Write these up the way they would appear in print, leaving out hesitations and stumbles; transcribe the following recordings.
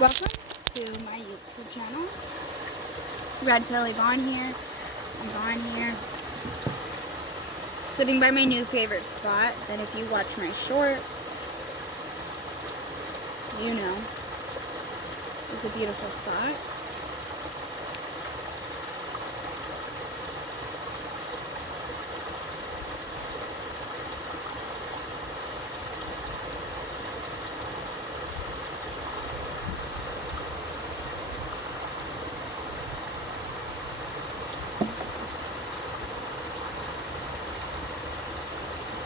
Welcome to my YouTube channel. Red Pill Yvonne here. Yvonne here. Sitting by my new favorite spot that if you watch my shorts, you know, is a beautiful spot.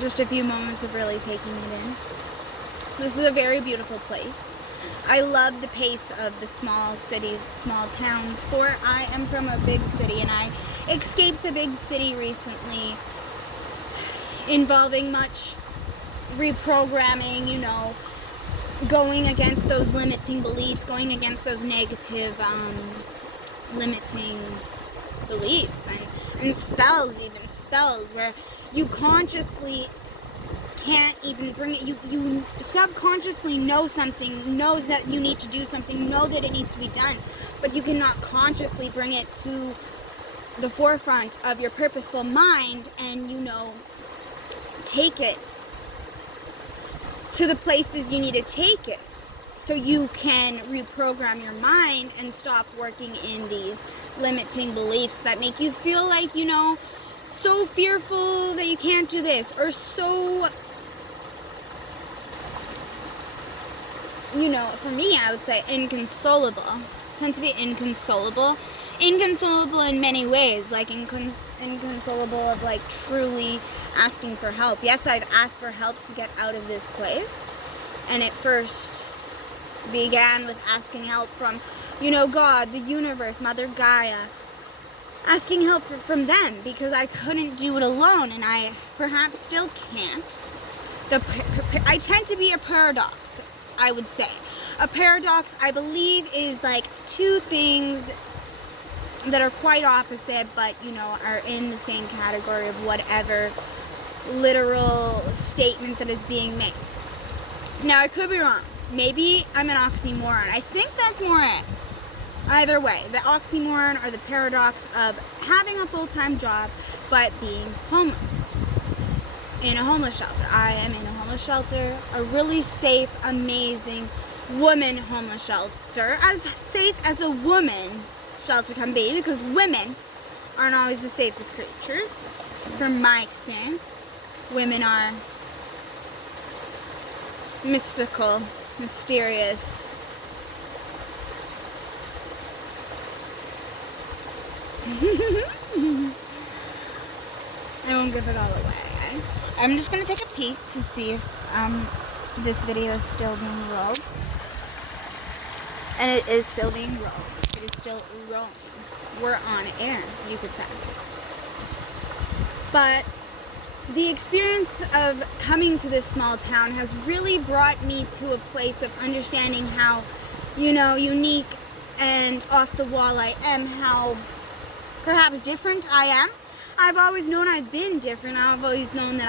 Just a few moments of really taking it in. This is a very beautiful place. I love the pace of the small cities, small towns, for I am from a big city and I escaped the big city recently, involving much reprogramming, you know, going against those limiting beliefs, going against those negative limiting beliefs and spells, even spells where you consciously can't even bring it. You subconsciously know something, knows that you need to do something, know that it needs to be done, but you cannot consciously bring it to the forefront of your purposeful mind and, you know, take it to the places you need to take it so you can reprogram your mind and stop working in these limiting beliefs that make you feel like, you know, so fearful that you can't do this, or so, you know, for me, I would say inconsolable. Tend to be inconsolable. Inconsolable in many ways, like inconsolable of like truly asking for help. Yes, I've asked for help to get out of this place, and it first began with asking help from, you know, God, the universe, Mother Gaia, asking help from them because I couldn't do it alone, and I perhaps still can't. I tend to be a paradox, I would say. A paradox, I believe, is like two things that are quite opposite, but, you know, are in the same category of whatever literal statement that is being made. Now, I could be wrong. Maybe I'm an oxymoron. I think that's more it. Either way, the oxymoron or the paradox of having a full-time job but being homeless in a homeless shelter. I am in a homeless shelter, a really safe, amazing woman homeless shelter, as safe as a woman shelter can be, because women aren't always the safest creatures. From my experience, women are mystical, mysterious, I won't give it all away. I'm just going to take a peek to see if this video is still being rolled. And it is still being rolled. It is still rolling. We're on air, you could say. But the experience of coming to this small town has really brought me to a place of understanding how, you know, unique and off the wall I am, how perhaps different I am. I've always known I've been different. I've always known that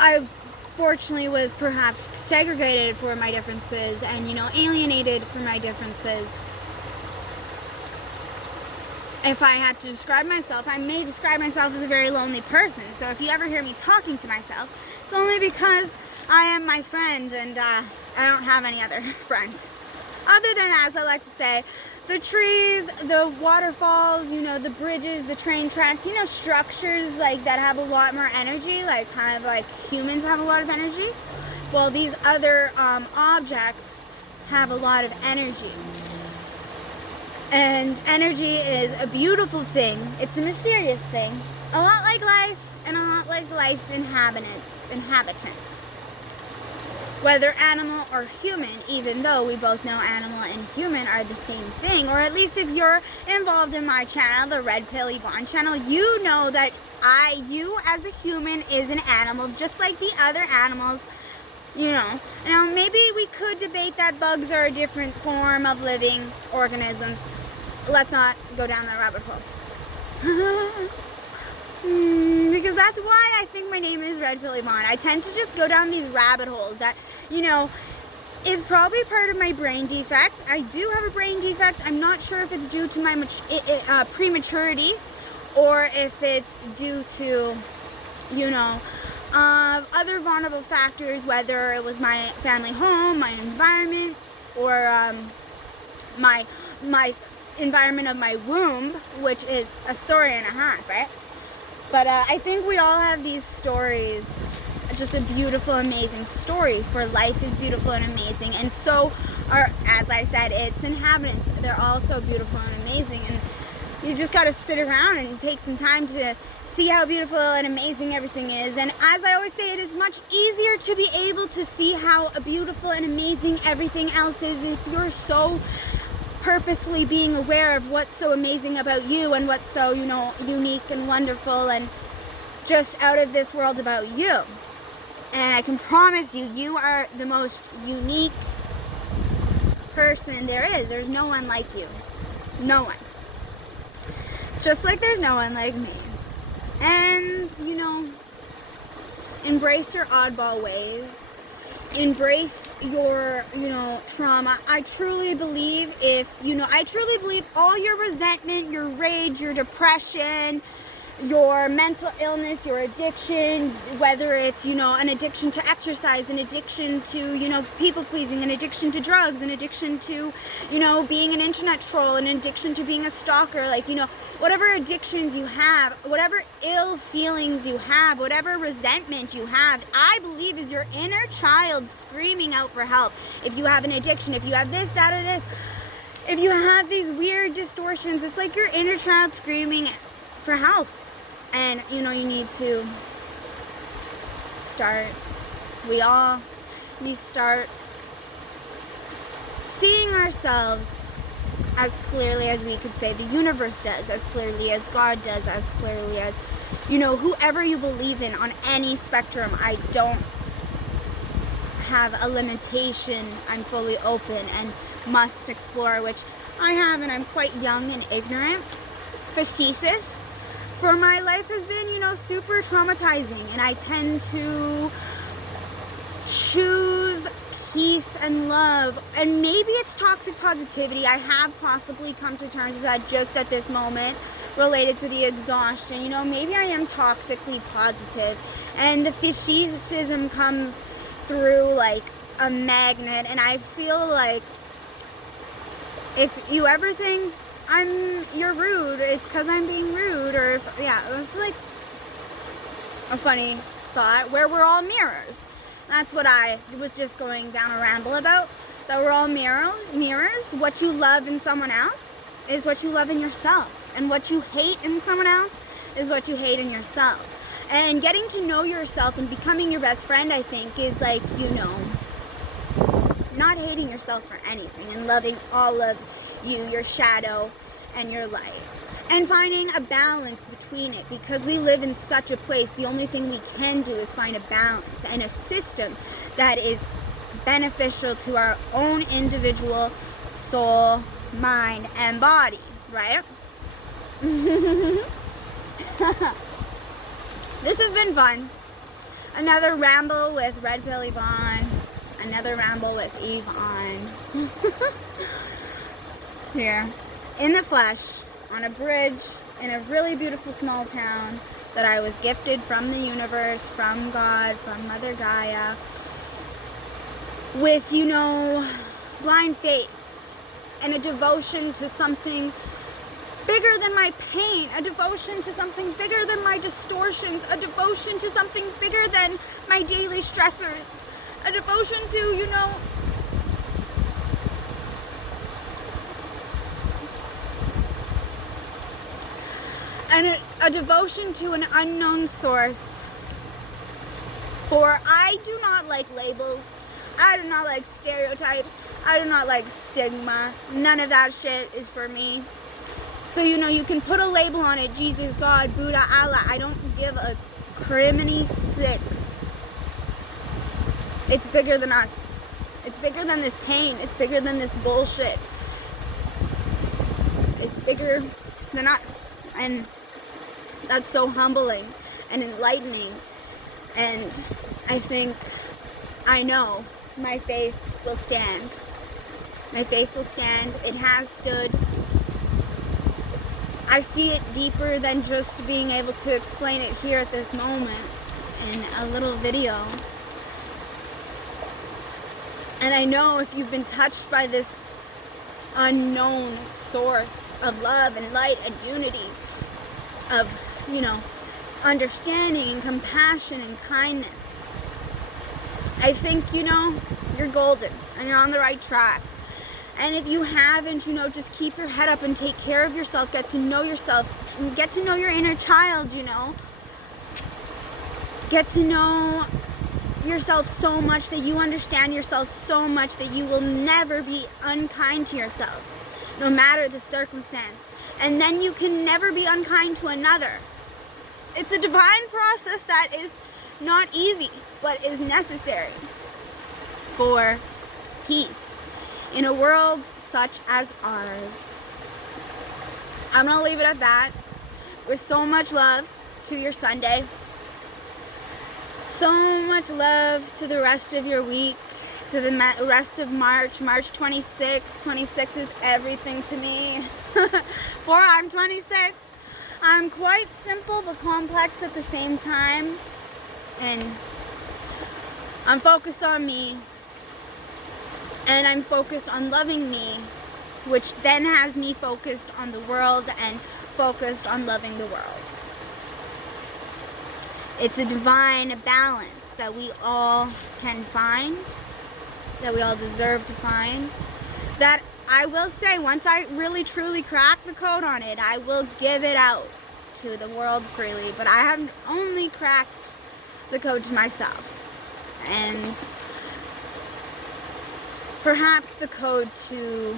I fortunately was perhaps segregated for my differences and, you know, alienated for my differences. If I had to describe myself, I may describe myself as a very lonely person. So if you ever hear me talking to myself, it's only because I am my friend and I don't have any other friends. Other than, as I like to say, the trees, the waterfalls, you know, the bridges, the train tracks, you know, structures like that have a lot more energy, like kind of like humans have a lot of energy. Well, these other objects have a lot of energy. And energy is a beautiful thing. It's a mysterious thing. A lot like life and a lot like life's inhabitants. Whether animal or human, even though we both know animal and human are the same thing, or at least if you're involved in my channel, the Red Pill Yvonne channel, you know that you as a human is an animal, just like the other animals, you know. Now, maybe we could debate that bugs are a different form of living organisms. Let's not go down that rabbit hole. Because that's why I think my name is Red Pill Yvonne. I tend to just go down these rabbit holes that, you know, is probably part of my brain defect. I do have a brain defect. I'm not sure if it's due to my prematurity or if it's due to, other vulnerable factors, whether it was my family home, my environment, or my environment of my womb, which is a story and a half, right? But I think we all have these stories, just a beautiful, amazing story, for life is beautiful and amazing, and so are, as I said, its inhabitants. They're all so beautiful and amazing, and you just got to sit around and take some time to see how beautiful and amazing everything is. And as I always say, it is much easier to be able to see how beautiful and amazing everything else is if you're so purposefully being aware of what's so amazing about you and what's so, unique and wonderful and just out of this world about you. And I can promise you, you are the most unique person there is. There's no one like you. No one. Just like there's no one like me. And, embrace your oddball ways. Embrace your, trauma. I truly believe all your resentment, your rage, your depression, your mental illness, your addiction, whether it's, an addiction to exercise, an addiction to, people pleasing, an addiction to drugs, an addiction to, being an internet troll, an addiction to being a stalker, whatever addictions you have, whatever ill feelings you have, whatever resentment you have, I believe is your inner child screaming out for help. If you have an addiction, if you have this, that, or this, if you have these weird distortions, it's like your inner child screaming for help. And, you need to start seeing ourselves as clearly as we could say the universe does, as clearly as God does, as clearly as, whoever you believe in on any spectrum. I don't have a limitation. I'm fully open and must explore, which I have, and I'm quite young and ignorant, facetious. For my life has been, super traumatizing, and I tend to choose peace and love, and maybe it's toxic positivity. I have possibly come to terms with that just at this moment, related to the exhaustion. Maybe I am toxically positive, and the fascism comes through like a magnet, and I feel like if you ever think you're rude, it's because I'm being rude, or it was like a funny thought, where we're all mirrors. That's what I was just going down a ramble about, that we're all mirrors. What you love in someone else is what you love in yourself, and what you hate in someone else is what you hate in yourself. And getting to know yourself and becoming your best friend, I think, is like, not hating yourself for anything, and loving all of you, your shadow and your light, and finding a balance between it, because we live in such a place. The only thing we can do is find a balance and a system that is beneficial to our own individual soul, mind, and body, right? This has been fun. Another ramble with Red Pill Yvonne. Another ramble with Yvonne. Here, in the flesh, on a bridge, in a really beautiful small town that I was gifted from the universe, from God, from Mother Gaia, with, blind faith and a devotion to something bigger than my pain, a devotion to something bigger than my distortions, a devotion to something bigger than my daily stressors, a devotion to, and a devotion to an unknown source. For I do not like labels. I do not like stereotypes. I do not like stigma. None of that shit is for me. So, you can put a label on it, Jesus, God, Buddha, Allah. I don't give a criminy six. It's bigger than us. It's bigger than this pain. It's bigger than this bullshit. It's bigger than us. And that's so humbling and enlightening. And I know my faith will stand. My faith will stand. It has stood. I see it deeper than just being able to explain it here at this moment in a little video. And I know if you've been touched by this unknown source of love and light and unity, of, understanding and compassion and kindness, I think, you're golden and you're on the right track. And if you haven't, just keep your head up and take care of yourself. Get to know yourself. Get to know your inner child, Get to know yourself so much that you understand yourself so much that you will never be unkind to yourself, no matter the circumstance. And then you can never be unkind to another. It's a divine process that is not easy, but is necessary for peace. In a world such as ours. I'm going to leave it at that. With so much love to your Sunday. So much love to the rest of your week. To the rest of March. March 26th. 26 is everything to me. For I'm 26. I'm quite simple but complex at the same time. And I'm focused on me. And I'm focused on loving me, which then has me focused on the world and focused on loving the world. It's a divine balance that we all can find, that we all deserve to find, that I will say, once I really truly crack the code on it, I will give it out to the world freely. But I have only cracked the code to myself. And perhaps the code to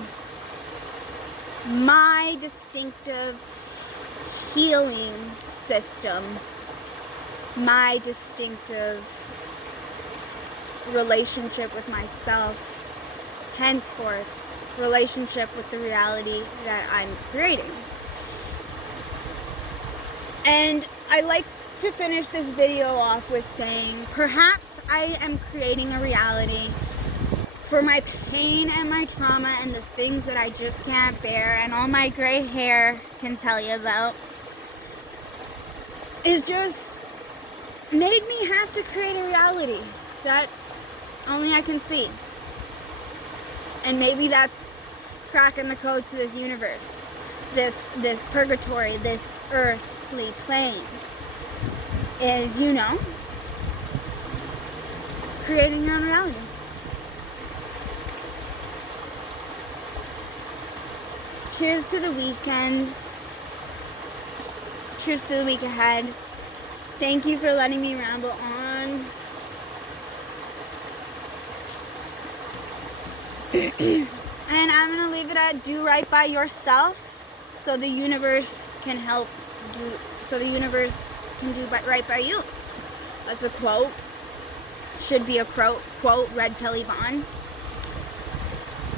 my distinctive healing system, my distinctive relationship with myself, henceforth, relationship with the reality that I'm creating. And I like to finish this video off with saying, perhaps I am creating a reality for my pain and my trauma and the things that I just can't bear and all my gray hair can tell you about, is just made me have to create a reality that only I can see. And maybe that's cracking the code to this universe, this purgatory, this earthly plane, is, creating your own reality. Cheers to the weekend. Cheers to the week ahead. Thank you for letting me ramble on. And I'm going to leave it at do right by yourself so the universe can do right by you. That's a quote. Should be a quote, Red Kelly Bond.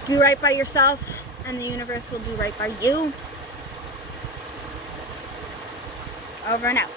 Do right by yourself and the universe will do right by you. Over and out.